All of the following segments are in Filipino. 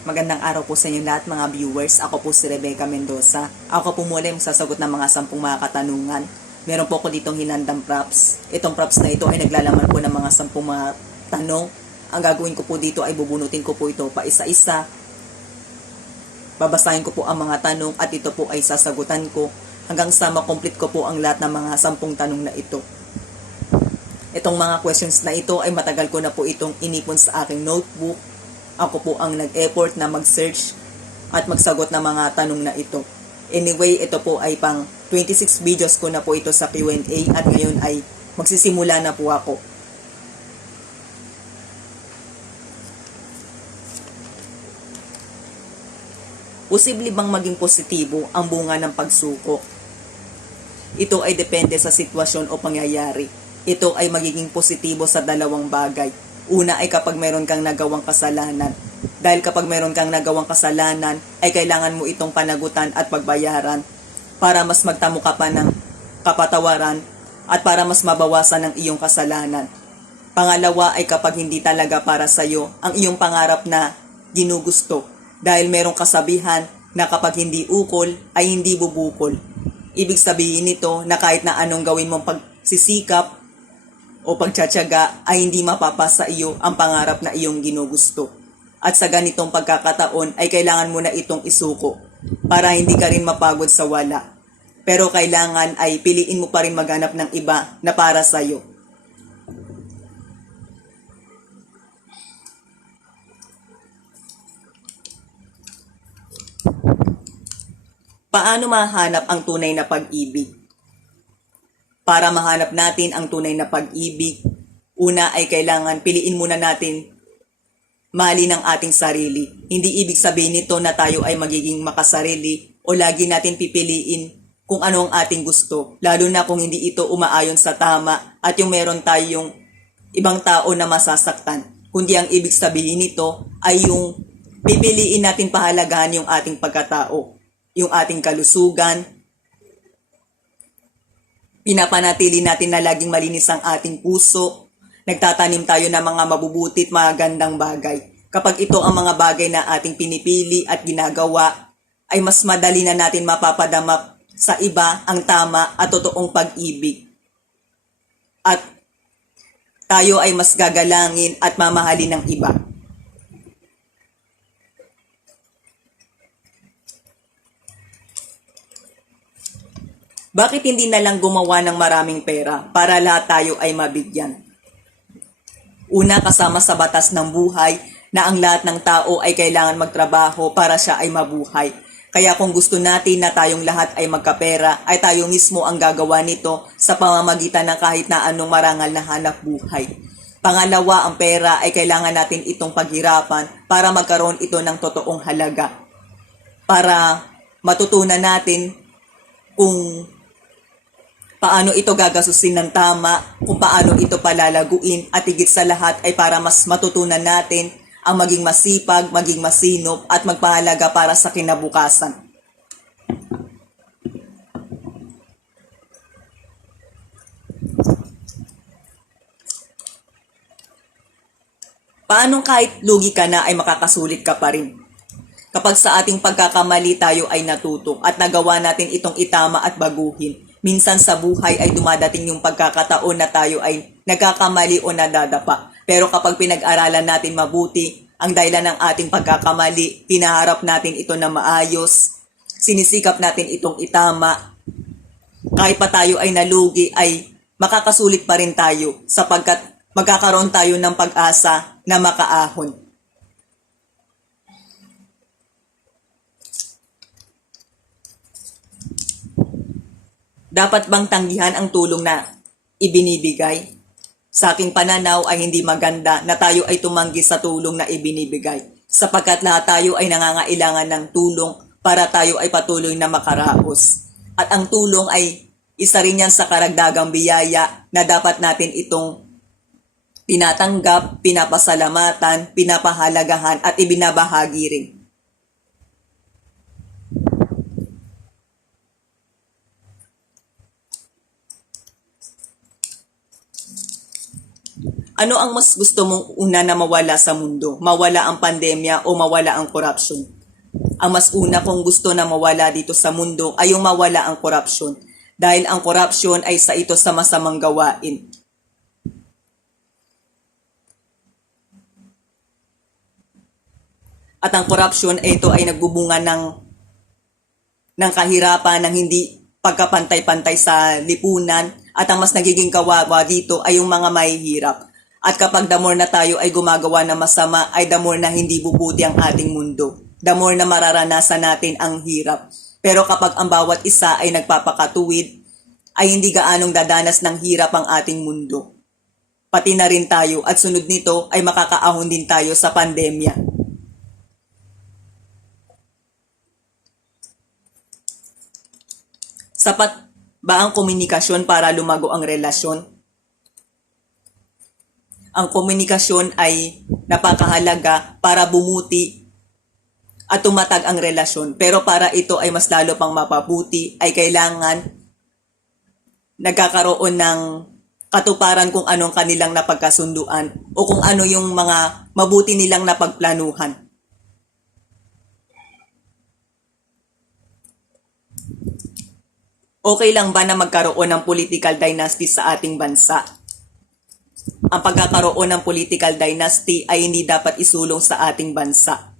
Magandang araw po sa inyo lahat mga viewers. Ako po si Rebecca Mendoza. Ako po muna yung sasagot ng mga 10 mga katanungan. Meron po ako ditong hinandang props. Itong props na ito ay naglalaman po ng mga 10 mga tanong. Ang gagawin ko po dito ay bubunutin ko po ito pa isa-isa. Babasahin ko po ang mga tanong at ito po ay sasagutan ko hanggang sa makomplete ko po ang lahat ng mga 10 tanong na ito. Itong mga questions na ito ay matagal ko na po itong inipon sa aking notebook. Ako po ang nag-effort na mag-search at magsagot ng mga tanong na ito. Anyway, ito po ay pang 26 videos ko na po ito sa Q&A at ngayon ay magsisimula na po ako. Posible bang maging positibo ang bunga ng pagsuko? Ito ay depende sa sitwasyon o pangyayari. Ito ay magiging positibo sa dalawang bagay. Una ay kapag meron kang nagawang kasalanan. Dahil kapag meron kang nagawang kasalanan, ay kailangan mo itong panagutan at pagbayaran para mas magtamo ka pa ng kapatawaran at para mas mabawasan ang iyong kasalanan. Pangalawa ay kapag hindi talaga para sa iyo ang iyong pangarap na ginugusto. Dahil merong kasabihan na kapag hindi ukol ay hindi bubukol. Ibig sabihin nito na kahit na anong gawin mong pagsisikap o pagtsatsaga ay hindi mapapasa iyo ang pangarap na iyong ginugusto. At sa ganitong pagkakataon ay kailangan mo na itong isuko para hindi ka rin mapagod sa wala. Pero kailangan ay piliin mo pa rin maghanap ng iba na para sa iyo. Paano mahanap ang tunay na pag-ibig? Para mahanap natin ang tunay na pag-ibig, una ay kailangan piliin muna natin mahalin ang ating sarili. Hindi ibig sabihin nito na tayo ay magiging makasarili o lagi natin pipiliin kung ano ang ating gusto, lalo na kung hindi ito umaayon sa tama at yung meron tayong ibang tao na masasaktan. Kundi ang ibig sabihin nito ay yung pipiliin natin pahalagahan yung ating pagkatao, yung ating kalusugan. Pinapanatili natin na laging malinis ang ating puso. Nagtatanim tayo ng mga mabubuti at magandang bagay. Kapag ito ang mga bagay na ating pinipili at ginagawa, ay mas madali na natin mapapadama sa iba ang tama at totoong pag-ibig. At tayo ay mas gagalangin at mamahalin ng iba. Bakit hindi na lang gumawa ng maraming pera para lahat tayo ay mabigyan? Una, kasama sa batas ng buhay na ang lahat ng tao ay kailangan magtrabaho para siya ay mabuhay. Kaya kung gusto natin na tayong lahat ay magkapera, ay tayo mismo ang gagawa nito sa pamamagitan ng kahit na anong marangal na hanap buhay. Pangalawa, ang pera ay kailangan natin itong paghirapan para magkaroon ito ng totoong halaga. Para matutunan natin kung paano ito gagasusin ng tama, kung paano ito palalaguin, at higit sa lahat ay para mas matutunan natin ang maging masipag, maging masinop, at magpahalaga para sa kinabukasan. Paano kahit lugi ka na ay makakasulit ka pa rin? Kapag sa ating pagkakamali tayo ay natuto at nagawa natin itong itama at baguhin, minsan sa buhay ay dumadating yung pagkakataon na tayo ay nagkakamali o nadadapa. Pero kapag pinag-aralan natin mabuti ang dahilan ng ating pagkakamali, pinaharap natin ito na maayos, sinisikap natin itong itama, kahit pa tayo ay nalugi ay makakasulit pa rin tayo sapagkat magkakaroon tayo ng pag-asa na makaahon. Dapat bang tanggihan ang tulong na ibinibigay? Sa aking pananaw ay hindi maganda na tayo ay tumanggi sa tulong na ibinibigay sapagkat lahat tayo ay nangangailangan ng tulong para tayo ay patuloy na makaraos. At ang tulong ay isa rin yan sa karagdagang biyaya na dapat natin itong tinatanggap, pinapasalamatan, pinapahalagahan at ibinabahagi rin. Ano ang mas gusto mong una na mawala sa mundo? Mawala ang pandemya o mawala ang korupsyon? Ang mas una kong gusto na mawala dito sa mundo ay yung mawala ang korupsyon. Dahil ang korupsyon ay sa ito sa masamang gawain. At ang korupsyon ay ito ay nagbubunga ng kahirapan, ng hindi pagkapantay-pantay sa lipunan, at ang mas nagiging kawawa dito ay yung mga mahihirap. At kapag the more na tayo ay gumagawa ng masama, ay the more na hindi bubuti ang ating mundo. The more na mararanasan natin ang hirap. Pero kapag ang bawat isa ay nagpapakatuwid, ay hindi gaanong dadanas ng hirap ang ating mundo. Pati na rin tayo, at sunod nito ay makakaahon din tayo sa pandemya. Sapat ba ang komunikasyon para lumago ang relasyon? Ang komunikasyon ay napakahalaga para bumuti at tumatag ang relasyon. Pero para ito ay mas lalo pang mapabuti, ay kailangan nagkakaroon ng katuparan kung anong kanilang napagkasunduan o kung ano yung mga mabuti nilang napagplanuhan. Okay lang ba na magkaroon ng political dynasty sa ating bansa? Ang pagkakaroon ng political dynasty ay hindi dapat isulong sa ating bansa.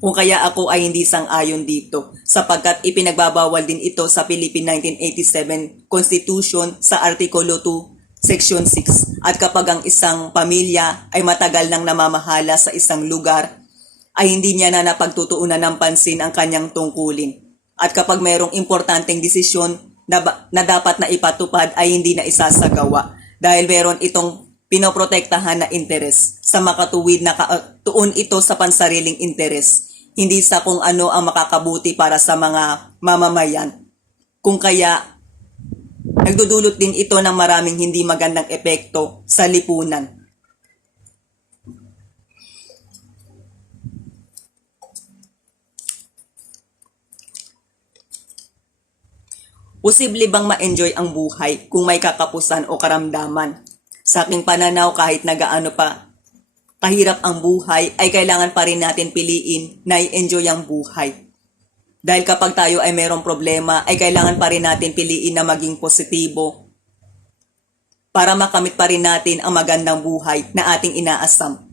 Kung kaya ako ay hindi sang-ayon dito, sapagkat ipinagbabawal din ito sa Philippine 1987 Constitution sa Artikulo 2, Section 6. At kapag ang isang pamilya ay matagal nang namamahala sa isang lugar, ay hindi niya na napagtutuunan ng pansin ang kanyang tungkulin. At kapag mayroong importanteng desisyon na dapat na ipatupad ay hindi na isasagawa dahil meron itong pinoprotektahan na interes sa makatuwid na tuon ito sa pansariling interes, hindi sa kung ano ang makakabuti para sa mga mamamayan. Kung kaya, nagdudulot din ito ng maraming hindi magandang epekto sa lipunan. Posible bang ma-enjoy ang buhay kung may kakapusan o karamdaman? Sa aking pananaw, kahit na gaano pa kahirap ang buhay, ay kailangan pa rin natin piliin na i-enjoy ang buhay. Dahil kapag tayo ay mayroong problema, ay kailangan pa rin natin piliin na maging positibo para makamit pa rin natin ang magandang buhay na ating inaasam.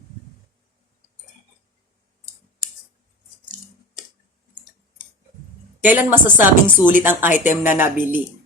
Kailan masasabing sulit ang item na nabili?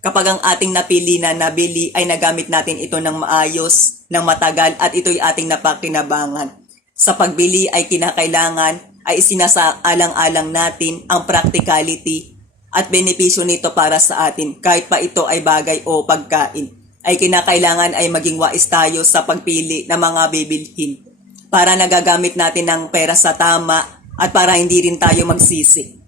Kapag ang ating napili na nabili ay nagamit natin ito ng maayos, ng matagal at ito'y ating napakinabangan. Sa pagbili ay kinakailangan ay isinasaalang-alang natin ang practicality at benepisyo nito para sa atin. Kahit pa ito ay bagay o pagkain, ay kinakailangan ay maging wais tayo sa pagpili ng mga bibilhin para nagagamit natin ng pera sa tama at para hindi rin tayo magsisi.